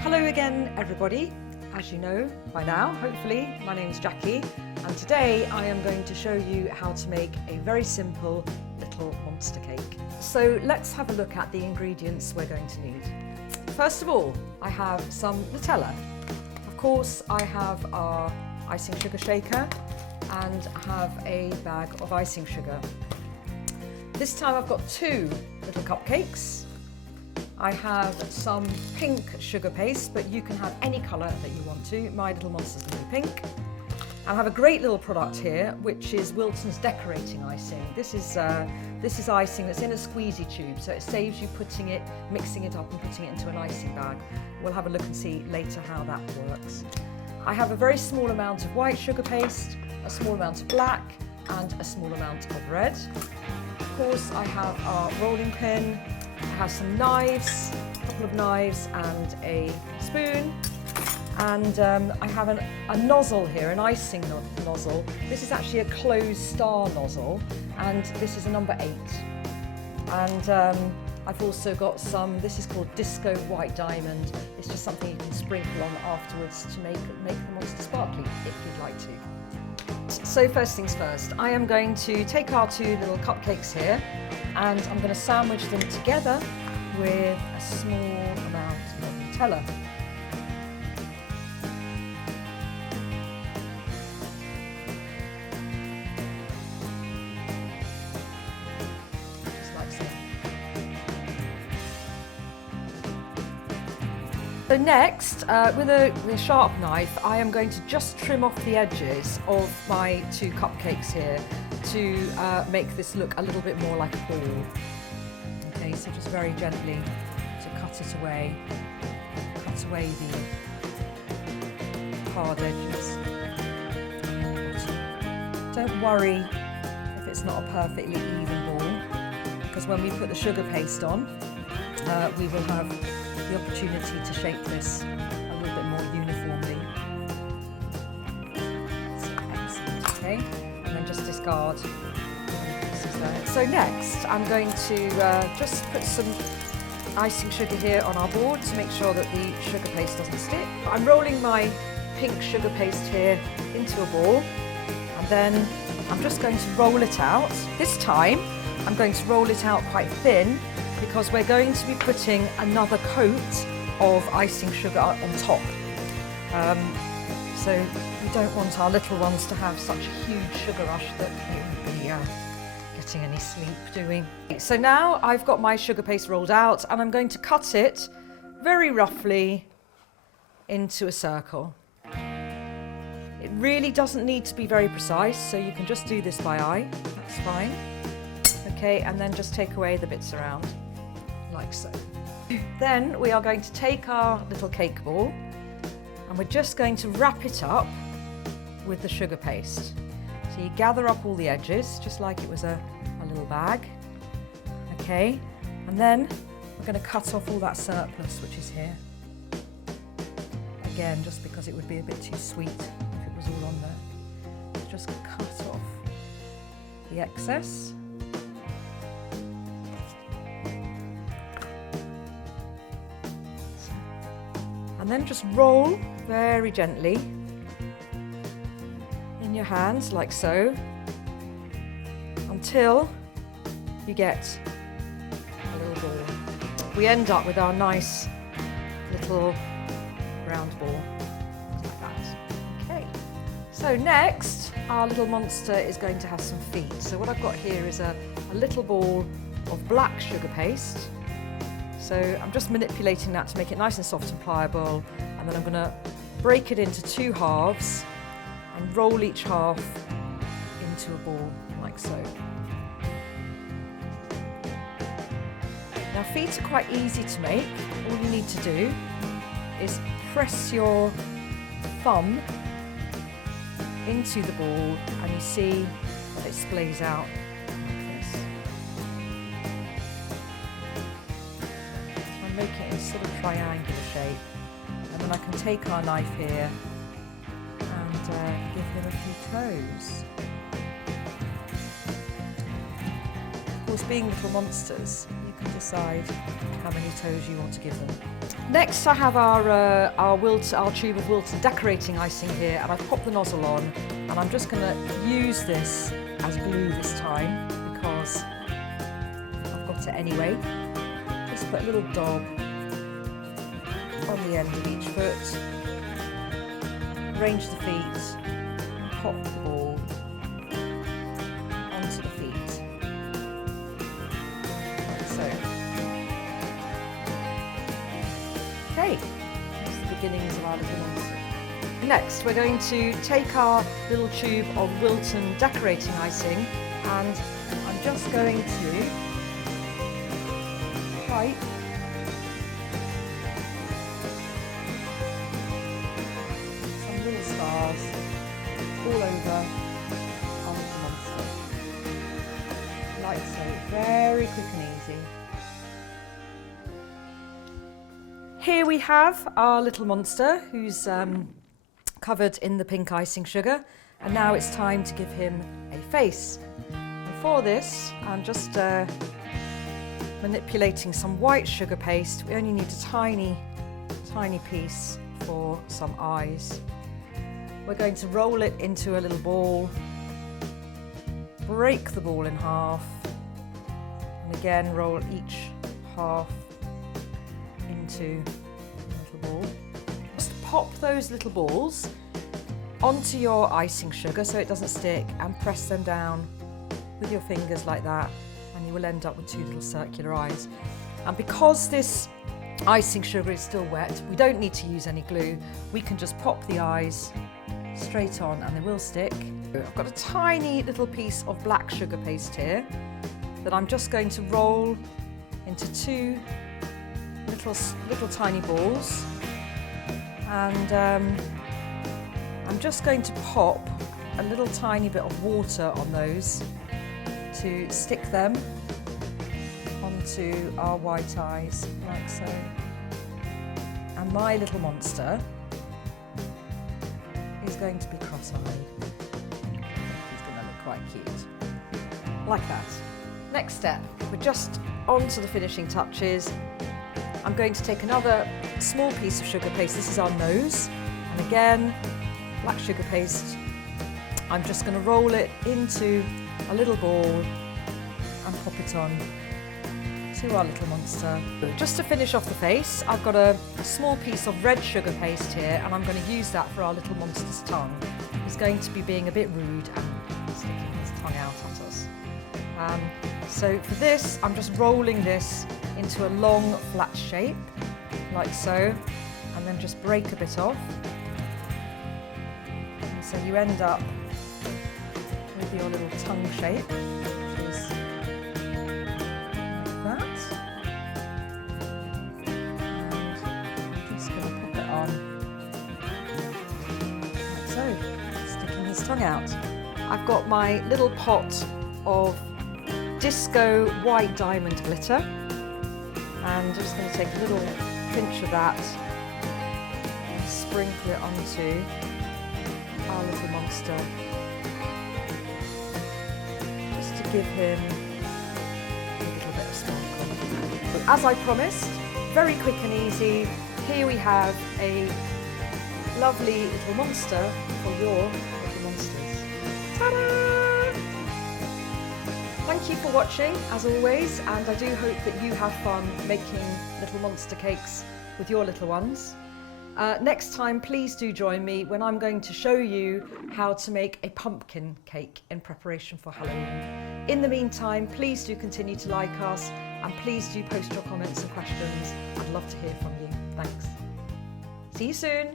Hello again, everybody. As you know by now, hopefully, my name's Jackie, and today I am going to show you how to make a very simple little monster cake. So let's have a look at the ingredients we're going to need. First of all, I have some Nutella. Of course, I have our icing sugar shaker and I have a bag of icing sugar. This time I've got two little cupcakes. I have some pink sugar paste, but you can have any colour that you want to. My little monster's going to be pink. And I have a great little product here, which is Wilton's decorating icing. This is icing that's in a squeezy tube, so it saves you mixing it up and putting it into an icing bag. We'll have a look and see later how that works. I have a very small amount of white sugar paste, a small amount of black, and a small amount of red. Of course, I have our rolling pin. I have some knives, a couple of knives and a spoon, and I have a nozzle here, an icing nozzle. This is actually a closed star nozzle, and this is a number 8. And I've also got some, this is called Disco White Diamond. It's just something you can sprinkle on afterwards to make the monster sparkly, if you'd like to. So first things first, I am going to take our two little cupcakes here, and I'm going to sandwich them together with a small amount of Nutella. Just like so. So next, with a sharp knife, I am going to just trim off the edges of my two cupcakes here to make this look a little bit more like a ball. Okay, so just very gently to cut away the hard edges. Don't worry if it's not a perfectly even ball, because when we put the sugar paste on, we will have the opportunity to shape this a little bit more uniformly. Excellent, okay? And then just discard. So next I'm going to just put some icing sugar here on our board to make sure that the sugar paste doesn't stick. I'm rolling my pink sugar paste here into a ball, and then I'm just going to roll it out. This time I'm going to roll it out quite thin, because we're going to be putting another coat of icing sugar on top. So we don't want our little ones to have such a huge sugar rush that it would be getting any sleep, do we? So now I've got my sugar paste rolled out, and I'm going to cut it very roughly into a circle. It really doesn't need to be very precise, so you can just do this by eye, that's fine. Okay, and then just take away the bits around, like so. Then we are going to take our little cake ball, and we're just going to wrap it up with the sugar paste. So you gather up all the edges, just like it was a little bag. Okay, and then we're going to cut off all that surplus which is here. Again, just because it would be a bit too sweet if it was all on there. So just cut off the excess. And then just roll very gently in your hands, like so, until you get a little ball. We end up with our nice little round ball, like that. Okay, so next, our little monster is going to have some feet. So what I've got here is a little ball of black sugar paste. So I'm just manipulating that to make it nice and soft and pliable, and then I'm going to break it into 2 halves and roll each half into a ball, like so. Now feet are quite easy to make. All you need to do is press your thumb into the ball, and you see that it splays out like this. So I'm making it in sort of triangular shape, and then I can take our knife here and give him a few toes. Of course, being little monsters, you can decide how many toes you want to give them. Next, I have our tube of Wilton decorating icing here, and I've popped the nozzle on, and I'm just going to use this as glue this time because I've got it anyway. Just put a little dab on the end of each foot, arrange the feet, pop the ball onto the feet, like so. Okay, that's the beginnings of our little monster. Next, we're going to take our little tube of Wilton decorating icing, and I'm just going to pipe some little stars all over our little monster, like so, very quick and easy. Here we have our little monster who's covered in the pink icing sugar, and now it's time to give him a face. And for this, I'm just manipulating some white sugar paste. We only need a tiny piece for some eyes. We're going to roll it into a little ball, break the ball in half, and again roll each half into a little ball. Just pop those little balls onto your icing sugar so it doesn't stick, and press them down with your fingers like that, and you will end up with two little circular eyes. And because this icing sugar is still wet, we don't need to use any glue. We can just pop the eyes straight on and they will stick. I've got a tiny little piece of black sugar paste here that I'm just going to roll into two little tiny balls, and I'm just going to pop a little tiny bit of water on those to stick them onto our white eyes, like so. And my little monster is going to be cross-eyed. He's going to look quite cute, like that. Next step, we're just on to the finishing touches. I'm going to take another small piece of sugar paste. This is our nose, and again, black sugar paste. I'm just going to roll it into a little ball and pop it on to our little monster. Just to finish off the face, I've got a small piece of red sugar paste here, and I'm going to use that for our little monster's tongue. He's going to be being a bit rude and sticking his tongue out at us. So for this, I'm just rolling this into a long flat shape, like so, and then just break a bit off. And so you end up with your little tongue shape, which is like that. And I'm just going to pop it on, like so, sticking his tongue out. I've got my little pot of disco white diamond glitter, and I'm just going to take a little pinch of that and sprinkle it onto our little monster, just to give him a little bit of sparkle. As I promised, very quick and easy, here we have a lovely little monster for your little monsters. Ta-da! Thank you for watching, as always, and I do hope that you have fun making little monster cakes with your little ones. Next time, please do join me when I'm going to show you how to make a pumpkin cake in preparation for Halloween. In the meantime, please do continue to like us, and please do post your comments and questions. I'd love to hear from you. Thanks. See you soon.